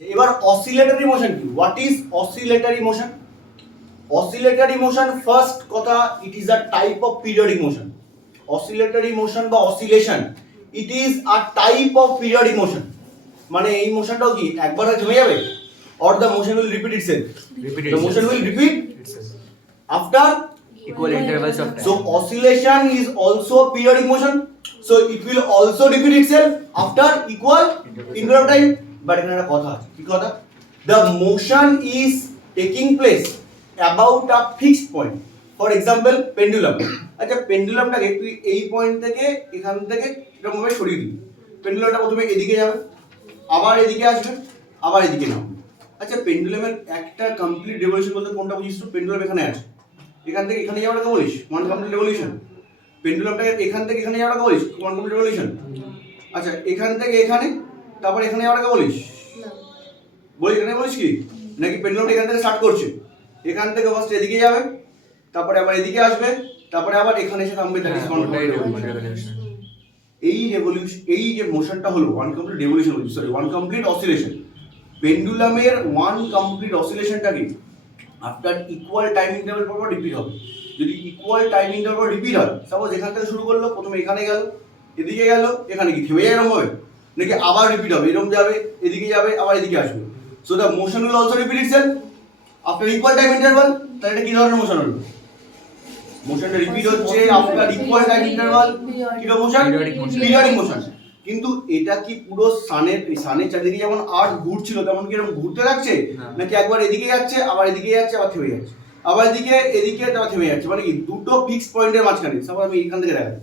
এবার oscillatory motion কি? What is oscillatory motion? Oscillatory motion first কথা, it is a type of periodic motion. Oscillatory motion বা oscillation, it is a type of periodic motion. মানে এই মোশনটাও কি একবার হয়ে থেমে যাবে, or the motion will repeat itself. The motion will repeat after equal intervals of time. so oscillation is also periodic motion, so it will also repeat itself after equal interval of time. But এখানে একটা কথা আছে, কি কথা? The motion is taking place about a fixed point. For example, pendulum. আচ্ছা, পেন্ডুলামটাকে তুই এই point থেকে এখান থেকে এরকম ভাবে সরিয়ে দিবি। পেন্ডুলামটা প্রথমে এদিকে যাবে, আবার এদিকে আসবে, আবার এদিকে নামবে। আচ্ছা, পেন্ডুলামের একটা কমপ্লিট রেভলিউশন বলতে কোনটা বুঝিস? তো পেন্ডুলাম এখানে আছে, এখান থেকে এখানে যাওয়াটাকে বলিস ওয়ান কমপ্লিট রেভলিউশন। পেন্ডুলামটাকে এখান থেকে এখানে যাওয়াটাকে বলিস ওয়ান কমপ্লিট রেভলিউশন। আচ্ছা, এখান থেকে এখানে, তারপর এখানে যাওয়াটাকে বলিস এখানে বলিস কি? নাকি পেন্ডুলামটা এখান থেকে স্টার্ট করছে, এখান থেকে ফার্স্ট এদিকে যাবে, তারপরে আবার এদিকে আসবে, তারপরে আবার এখানে এসে থামবে। এই রেভলিউশন, এই যে মোশনটা হলো one complete revolution, sorry one complete oscillation. পেন্ডুলামের ওয়ান কমপ্লিট অসিলেশনটা কি আফটার ইকুয়াল টাইম ইন্টারভাল পর রিপিট হবে। যদি ইকুয়াল টাইম ইন্টারভাল রিপিট হয়, সাপোজ এখান থেকে শুরু করলো, প্রথমে এখানে গেল, এদিকে গেল, এখানে কি থেমে যায় এরকম হবে? নাকি আবার রিপিট হবে, এরকম যাবে, এদিকে যাবে, আবার এদিকে আসবে। So the motion will also repeat itself after equal time interval. তাহলে এটা কি ধরনের মোশন হলো? মোশনটা রিপিট হচ্ছে আফটার ইকুয়াল টাইম ইন্টারভাল। কি মোশন? Periodic motion. কিন্তু এটা কি পুরো সানের চারিদিকে যেমন আর্থ ঘুরছিল তেমন কি এরকম ঘুরতে থাকছে, নাকি একবার এদিকে যাচ্ছে, আবার এদিকে যাচ্ছে, আবার থেমে যাচ্ছে, আবার এদিকে এদিকে আবার থেমে যাচ্ছে? মানে কি দুটো ফিক্স পয়েন্টের মাঝখানে। সাপোজ আমি এখান থেকে দেখাই,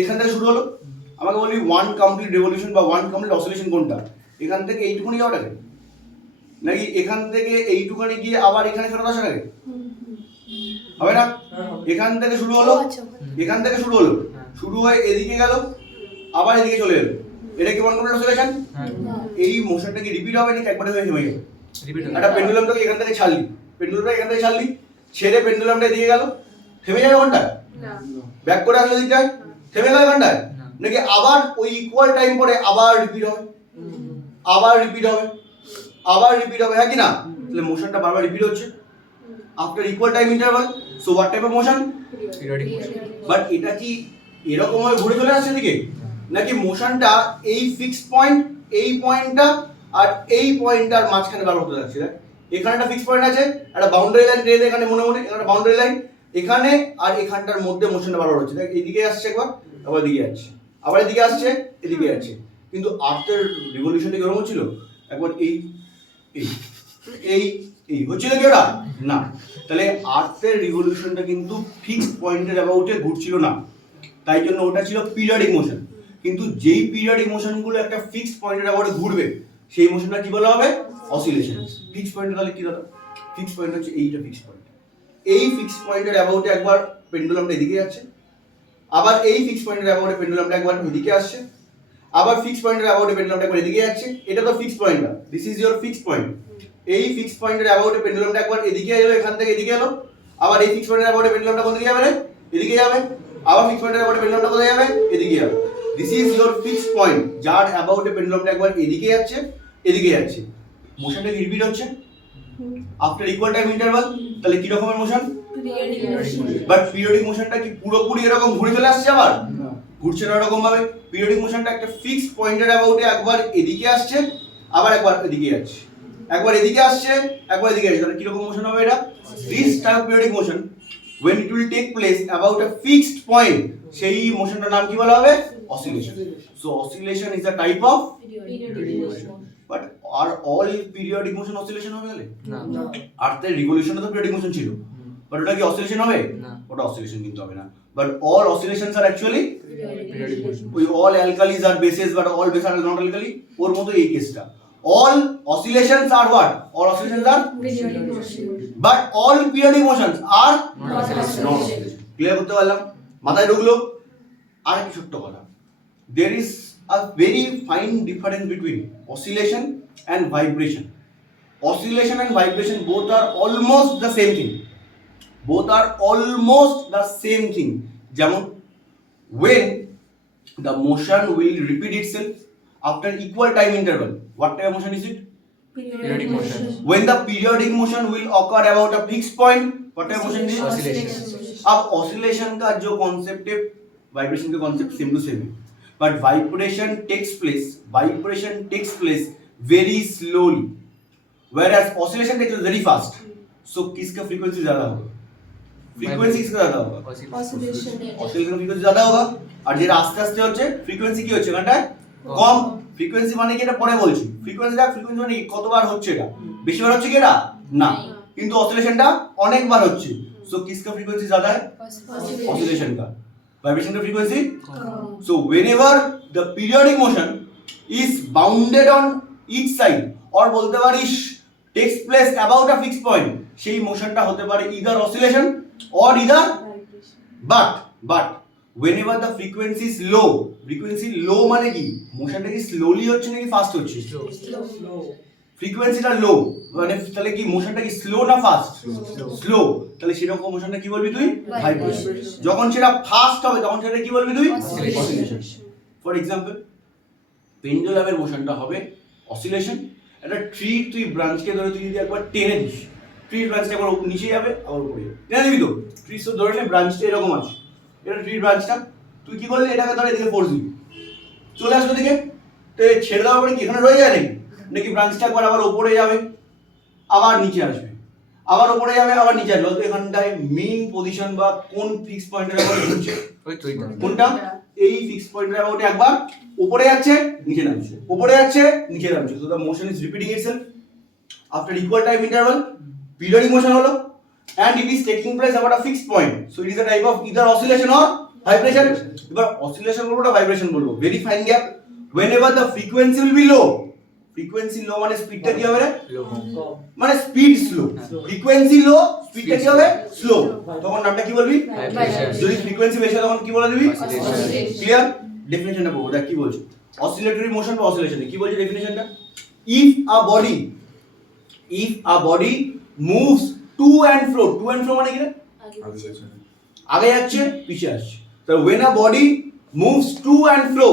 এখান থেকে শুরু হলো, আমাকে বলি ওয়ান কমপ্লিট রেভলিউশন বা ওয়ান কমপ্লিট অসিলেশন কোনটা? এখান থেকে এইটুকুনি যাওয়াটাকে, নাকি এখান থেকে এইটুকুনি গিয়ে আবার এখানে ফেরত আসাটাকে? হবে না। এখান থেকে শুরু হলো, এখান থেকে শুরু হলো, শুরু হয়ে এদিকে গেল, আবার এদিকে চলে এলো, এটা কি ওয়ান কমপ্লিট অসিলেশন? এই মোশনটা কি রিপিট হবে নাকি একবারে হয়ে থেমে যাবে? একটা পেন্ডুলামটাকে এখান থেকে ছাড়লি, পেন্ডুলামটা এখান থেকে ছাড়লি, ছেড়ে পেন্ডুলামটা এদিকে গেল, থেমে যাবে ঘন্টায়? ব্যাক করে আসলে দিকটায় থেমে গেল ঘন্টায়? নাকি আবার ওই ইকুয়াল টাইম পরে আবার রিপিট হবে, আবার রিপিট হবে, আবার রিপিট হবে, হ্যাঁ কি না? তাহলে মোশনটা বারবার রিপিট হচ্ছে after equal time interval. So what type of motion? Periodic motion. But এটা কি এরকম ভাবে ঘুরে চলে আসছে দিকে, নাকি মোশনটা এই ফিক্সড পয়েন্ট, এই পয়েন্টটা আর এই পয়েন্টটার মাঝখানে বার হতে যাচ্ছে? দেখ, এখানে একটা ফিক্সড পয়েন্ট আছে, একটা বাউন্ডারি লাইন রেখে এখানে মনে মনে এখানে বাউন্ডারি লাইন, এখানে আর এখানটার মধ্যে মোশনটা বার হচ্ছে। দেখ, এদিকে আসছে একবার, আবার এদিকে যাচ্ছে, আবার এদিকে আসছে, এদিকে যাচ্ছে। কিন্তু আর্থের রিভলিউশনটা কি এরকম ছিল? একবার এই এই এই এই হচ্ছিল কি ওটা? না। তাহলে আর্থের রিভলিউশনটা কিন্তু ফিক্সড পয়েন্টের অ্যাবাউটে ঘুরছিল না, তাই জন্য ওটা ছিল পিরিয়ডিক মোশন। কিন্তু যেই পিরিয়ডিক মোশনগুলো একটা ফিক্সড পয়েন্টের অ্যাবাউটে ঘুরবে, সেই মোশনটা কি বলা হবে? অসিলেশন। ফিক্সড পয়েন্ট তাহলে কি দাদা? ফিক্সড পয়েন্ট হচ্ছে এইটা ফিক্সড পয়েন্ট। এই ফিক্সড পয়েন্টের অ্যাবাউটে একবার পেন্ডুলামটা এদিকে যাচ্ছে, আবার এই ফিক্সড পয়েন্টের অ্যাবাউটে পেন্ডুলামটা একবার এদিকে আসছে, আবার ফিক্সড পয়েন্টের অ্যাবাউটে পেন্ডুলামটা একবার এদিকে যাচ্ছে। এটা তো ফিক্সড পয়েন্ট না, this is your fixed point. এই ফিক্সড পয়েন্টের অ্যাবাউটে পেন্ডুলামটা একবার এদিকে এলো, এখান থেকে এদিকে এলো, আবার এই ফিক্সড পয়েন্টের অ্যাবাউটে পেন্ডুলামটা কোন দিকে যাবে রে? এদিকে যাবে, আবার ফিক্সড পয়েন্টের অ্যাবাউটে পেন্ডুলামটা কোথায় যাবে? এদিকে যাবে। This is your fixed point, যার অ্যাবাউটে পেন্ডুলামটা একবার এদিকে যাচ্ছে, এদিকে যাচ্ছে। মোশনটা কি রিপিট হচ্ছে আফটার ইকুয়াল টাইম ইন্টারভাল? তাহলে কি রকমের মোশন? বাট পিরিয়ডিক মোশনটা কি পুরোপুরি এরকম ঘুরে চলে আসছে? আবার ঘুরছে না এরকম ভাবে। পিরিয়ডিক মোশনটা একটা ফিক্সড পয়েন্টের অ্যাবাউটে একবার এদিকে আসছে, আবার একবার এদিকে যাচ্ছে, একবার এদিকে আসছে, একবার এদিকে আসছে। তাহলে কি রকম মোশন হবে এটা? This type of periodic motion when it will take place about a fixed point, সেই মোশনটার নাম কি বলা হবে? Oscillation. So oscillation is a type of Periodic motion. But are all periodic motion oscillation হবে? তাহলে না। আর্থের রিভলিউশনে তো পিরিয়ডিক মোশন ছিল, বাট ওটা কি অসিলেশন হবে? না। ওটা অসিলেশন কিন্তু হবে না। But all oscillations are actually Periodic motion. ওই all alkalis are bases, but all base are not alkali, ওর মতো এই কেসটা। All oscillations are what? All oscillations are but all periodic motions are Not oscillation. Not oscillation. Clear করতে পারলাম? মাথায় ঢুকলো? আর কি ছোট্ট কথা, there is a very fine difference between oscillation and vibration. Oscillation and vibration both are almost the same thing. Both are almost the same thing. যেমন when the motion will repeat itself after equal time interval, what type of motion is it? Periodic motion. When the periodic motion will occur about a fixed point, what type of motion is? Oscillation. अब oscillation का जो concept है, vibration का concept same to same है, but vibration takes place very slowly, whereas oscillation takes place very fast. So किसका frequency ज़्यादा होगा? Frequency किसका ज़्यादा होगा? Oscillation. Oscillation frequency ज़्यादा होगा, और যেটা আস্তে আস্তে হচ্ছে frequency কি হচ্ছে এখানটায় কম। frequency মানে কি এটা পরে বলছি। frequency মানে কি কতবার হচ্ছে এটা? বেশিবার হচ্ছে কি এটা? না, কিন্তু oscillationটা অনেকবার হচ্ছে। So किसका frequency ज़्यादा है? Oscillation का। Vibration का frequency? So whenever the periodic motion is bounded on each side, or বলতে পারিস takes place about a fixed point, সেই মোশনটা হতে পারে either oscillation or either but whenever the frequency is low মানে কি মোশনটা কি স্লোলি হচ্ছে নাকি ফাস্ট হচ্ছে? ফ্রিকোয়েন্সিটা লো মানে তাহলে কি মোশনটা কি স্লো না ফাস্ট? স্লো। তাহলে সেরকম মোশনটা কি বলবি তুই? ভাইব্রেশন। যখন সেটা ফাস্ট হবে তখন সেটা কি বলবি তুই? অসিলেশন। ফর এক্সাম্পল পেন্ডুলামের মোশনটা হবে অসিলেশন। একটা ট্রি তুই ব্রাঞ্চকে ধরে তুই যদি একবার টেনে দিস, ট্রির ব্রাঞ্চটা একবার নিচে যাবে আবার উপরে যাবে, টেনে দিবি তো? ট্রি তো ধরে নে ব্রাঞ্চটা এরকম আছে, এটা ট্রির ব্রাঞ্চটা, তুই কি করলি এটাকে ধরে এদিকে ফোর্স দিবি, চলে আসবে দিকে, তো ছেড়ে দেওয়ার পরে কি এখানে রয়ে যায় নাকি ব্রাঞ্চটা একবার আবার উপরে যাবে আবার নিচে আসবে, আবার উপরে যাবে আবার নিচে আসবে। তো এখানটায় মেইন পজিশন বা কোন ফিক্স পয়েন্টের উপর ঘুরছে? কোনটা? এই ফিক্স পয়েন্টের অ্যাবাউটে একবার উপরে যাচ্ছে নিচে নামছে, উপরে যাচ্ছে নিচে নামছে। তো the motion is repeating itself after equal time interval, periodic motion হলো, and it is taking place about a fixed point, so it is a type of either oscillation or vibration. এবার oscillation বলবো না vibration বলবো, very fine gap. Whenever the frequency will be low, frequency low মানে স্পিডটা কি হবে রে? মানে স্পিড স্লো, ফ্রিকোয়েন্সি লো, স্পিডটা কি হবে? স্লো, তখন নামটা কি বলবি? যদি ফ্রিকোয়েন্সি বেশি হয় তখন কি বলে দিবি? ক্লিয়ার? ডেফিনিশনটা বলবো, দেখ কি বলছে অসিলেটরি মোশন বা অসিলেশন কি বলছে ডেফিনিশনটা? if a body moves to and fro মানে কি রে? আগে যাচ্ছে পিছে আসছে। তো when a body moves to and fro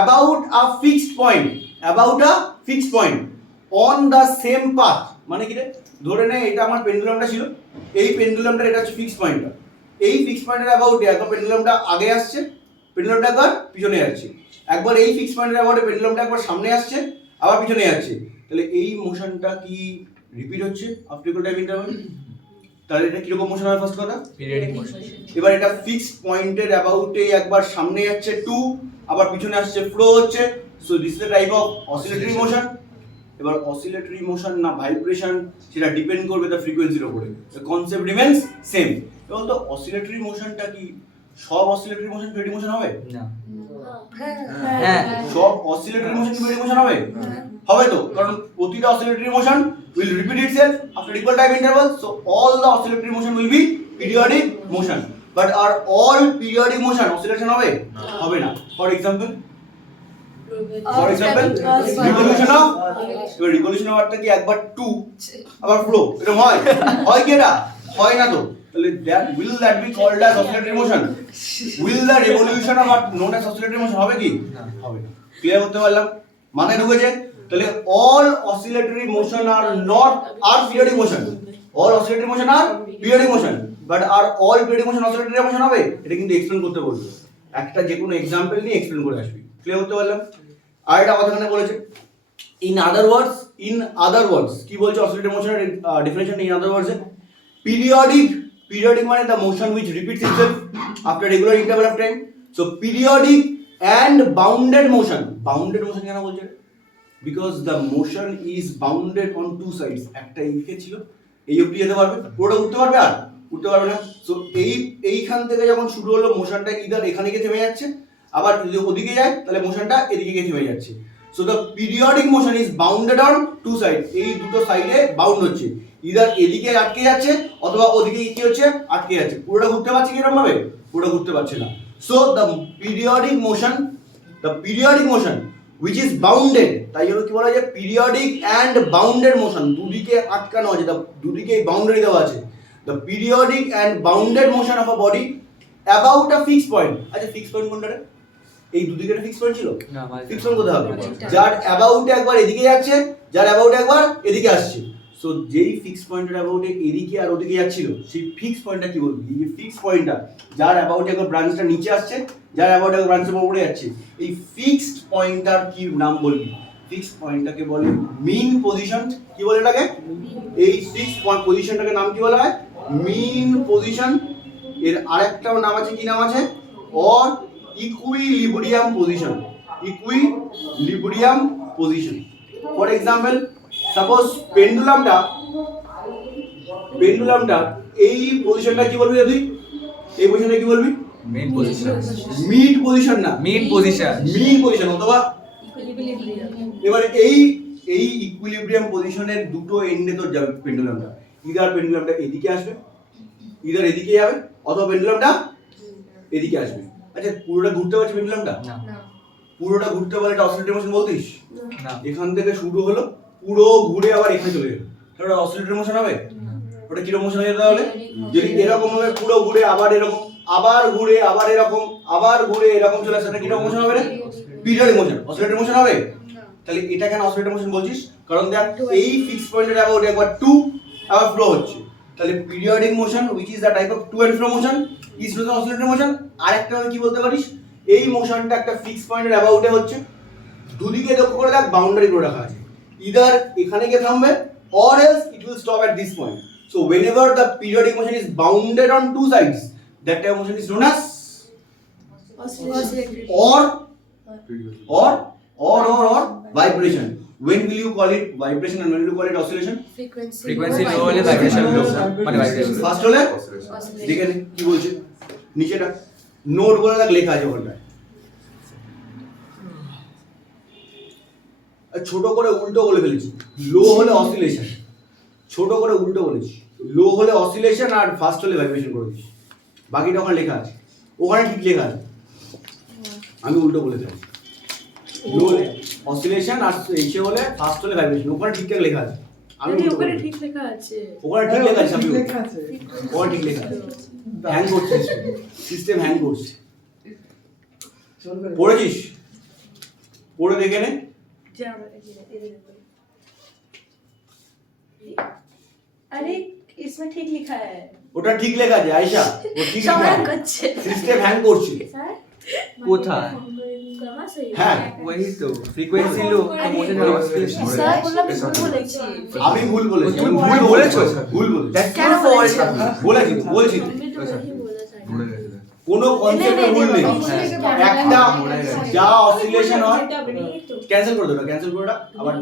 about a fixed point on the same path মানে কি রে? ধরে নে এটা আমার পেন্ডুলামটা ছিল, এই পেন্ডুলামটা এটা হচ্ছে ফিক্সড পয়েন্টটা, এই ফিক্সড পয়েন্টের অ্যাবাউটে একবার পেন্ডুলামটা আগে আসছে, পেন্ডুলামটা একবার পিছনে যাচ্ছে, একবার এই ফিক্সড পয়েন্টের অ্যাবাউটে পেন্ডুলামটা একবার সামনে আসছে আবার পিছনে যাচ্ছে। তাহলে এই মোশনটা কি রিপিট হচ্ছে আফটার ইকুয়াল টাইম ইন্টারভাল? তাহলে এটা কিরকম মোশন হয়? ফার্স্ট কথা পিরিয়ডিক মোশন। এবার এটা ফিক্সড পয়েন্টের অ্যাবাউটে একবার সামনে যাচ্ছে 2, আবার পিছনে আসছে ফ্লো হচ্ছে, so this is the type of oscillatory motion. এবার অসিলেটরি মোশন না ভাইব্রেশন সেটা ডিপেন্ড করবে দ্য ফ্রিকোয়েন্সির উপরে, দ্য কনসেপ্ট রিমেইনস সেম। এবং তো অসিলেটরি মোশনটা কি সব অসিলেটরি মোশন পিরিয়ডিক মোশন হবে না? হ্যাঁ, সব অসিলেটরি মোশন পিরিয়ডিক মোশন হবে? হবে তো, কারণ প্রতিটা oscillatory motion will repeat itself after equal time interval, so all the oscillatory motion will be periodic motion. But are all periodic motion oscillation হবে? হবে না। For example revolution of, এবার revolution of কি একবার 2 আবার ফ্লো, এটা হয় কি এটা? হয় না তো। তাহলে will that be called as oscillatory motion? Will the revolution of what known as oscillatory motion হবে কি? হবে না। ক্লিয়ার করতে পারলাম? মাথায় ঢুকেছে? তাহলে all oscillatory motion are periodic motion, all oscillatory motion are periodic motion, but are all periodic motion oscillatory motion হবে? এটা কিন্তু এক্সপ্লেইন করতে বলবো, একটা যে কোনো एग्जांपल নিয়ে এক্সপ্লেইন করে আসবি। ক্লিয়ার করতে পারলাম? আর এটা কথা এখানে বলেছে in other words কি বলছে oscillatory motion এর definition? in other words periodic মানে the motion which repeats itself after regular interval of time, so periodic and bounded motion কেন বলছে? because the motion is bounded on two sides, একটা এইদিকে ছিল, এই অবধি যেতে পারবে, পুরোটা উঠতে পারবে আর উঠতে পারবে না। সো এইখান থেকে যখন শুরু হলো মোশনটা ইদার এখানে গিয়ে থেমে যাচ্ছে, আবার যদি ওদিকে যায় তাহলে মোশনটা এদিকে গিয়ে থেমে যাচ্ছে। So the periodic motion is bounded on two side, এই দুটো সাইডে বাউন্ড হচ্ছে, ইদার এদিকে আটকে যাচ্ছে অথবা ওদিকে কি হচ্ছে? আটকে যাচ্ছে। পুরোটা ঘুরতে পারছে কিরকম ভাবে? পুরোটা ঘুরতে পারছে না। So the periodic motion which is bounded, তাই জন্য কি বলা যায় পিরিয়ডিক অ্যান্ড বাউন্ডেড মোশন, দুদিকে আটকানো আছে, দুদিকে বাউন্ডারি দেওয়া আছে। The periodic and bounded motion of a body about a fixed point. আচ্ছা ফিক্সড পয়েন্ট কোনটা রে? এই দুদিকে একটা ফিক্স পয়েন্ট ছিল না ফিক্স পয়েন্ট কোথায় হবে যার অ্যাবাউটে একবার এদিকে যাচ্ছে যার অ্যাবাউটে একবার এদিকে আসছে সো যেই ফিক্স পয়েন্টের অ্যাবাউটে এদিকে আর ওদিকে যাচ্ছিল সেই ফিক্স পয়েন্টটা কি বলবি এই যে ফিক্স পয়েন্টটা যার অ্যাবাউটে একবার ব্রাঞ্চটা নিচে আসছে যার অ্যাবাউটে একবার ব্রাঞ্চের উপরে যাচ্ছে এই ফিক্সড পয়েন্টটার কি নাম বলবি ফিক্সড পয়েন্টটাকে বলে মিন পজিশন কি বলে এটাকে এই ফিক্সড পজিশনটাকে নাম কি বলা হয় মিন পজিশন এর আরেকটাও নাম আছে কি নাম আছে or equilibrium position equilibrium position for example suppose পেন্ডুলামটা এই পজিশনটা কি বলবি তুই এই পজিশনটা কি বলবি মেইন পজিশন মিড পজিশন না মেইন পজিশন অথবা ইকুইলিব্রিয়াম এবার এই ইকুইলিব্রিয়াম পজিশনের দুটো এন্ডে তোর যাবে পেন্ডুলামটা ইদার পেন্ডুলামটা এদিকে আসবে ইদার এদিকে যাবে অথবা পেন্ডুলামটা এদিকে আসবে আচ্ছা পুরোটা ঘুরতে পারছে পেন্ডুলামটা না না পুরোটা ঘুরতে পারলে এটা অসিলেটর মোশন বলতিস না এখান থেকে শুরু হলো পুরো ঘুরে আবার এখানে চলে গেল তাহলে ওটা অসিলেটর মোশন হবে ওটা কিরকম মোশন হয়ে যেতে তাহলে যদি এরকম ভাবে পুরো ঘুরে আবার এরকম আবার ঘুরে আবার এরকম আবার ঘুরে এরকম চলে আসে কিরকম মোশন হবে রে পিরিয়ডিক মোশন অসিলেটর মোশন হবে তাহলে এটা কেন অসিলেটর মোশন বলছিস কারণ দেখ এই ফিক্স পয়েন্টের অ্যাবাউট একবার টু আবার ফ্লো হচ্ছে তাহলে periodic motion which is the type of to and flow motion is not oscillator motion আরেকটা কি বলতে পারিস এই মোশনটা একটা ফিক্স পয়েন্টের অ্যাবাউটে হচ্ছে দুদিকে লক্ষ্য করে দেখ বাউন্ডারি করে রাখা আছে ইদার এখানে গিয়ে থামবে or else it will stop at this point so whenever the periodic motion is bounded on two sides that type of motion is known as or vibration when will you call it vibration and when will you call it oscillation frequency low হলে vibration লো মানে vibration first হলে দেখে নে, কি বলছে নিচেটা note বলে দেখ লেখা আছে ওখানটায় আর ছোট করে উল্টো বলে ফেলেছি লো হলে অসিলেশন ছোট করে উল্টো বলেছি লো হলে অসিলেশন আর ফার্স্ট হলে ভাইব্রেশন করে দিচ্ছি বাকিটা ওখানে লেখা আছে ওখানে ঠিক লেখা আছে আমি উল্টো বলে দিলাম লো হলে অসিলেশন আর এসে হলে ফার্স্ট হলে ভাইব্রেশন ওখানে ঠিকঠাক লেখা আছে আমি উল্টো ওখানে বলে ঠিক লেখা আছে ওখানে ঠিক লেখা আছে আমি ওখানে ঠিক লেখা আছে হ্যাং করছে সিস্টেম হ্যাং করছে পড়েছিস পড়ে দেখে নে अरे इसमें ठीक लिखा है ওটা ঠিক লেখা আছে আয়েশা ও ঠিক सब লেখা हैंग আছে करছে সিস্টেম হ্যাং করছে सर কোথায় कहां से হ্যাঁ वही तो फ्रीक्वेंसी लो तो मोशन ऑसिलेशन सर बोला मैं भूल बोलेছি আমি ভুল বলেছি তুমি ভুল ভুল বলেছো বলেছো? ভুল বলেছি কেন বলেছি বলেছি তো, বলছি তো। আমি তো वही बोला था কোনো কনসেপ্টে ভুল নেই একটা যা অসিলেশন হয় ক্যান্সেল করে দাও ক্যান্সেল করে দাও আবার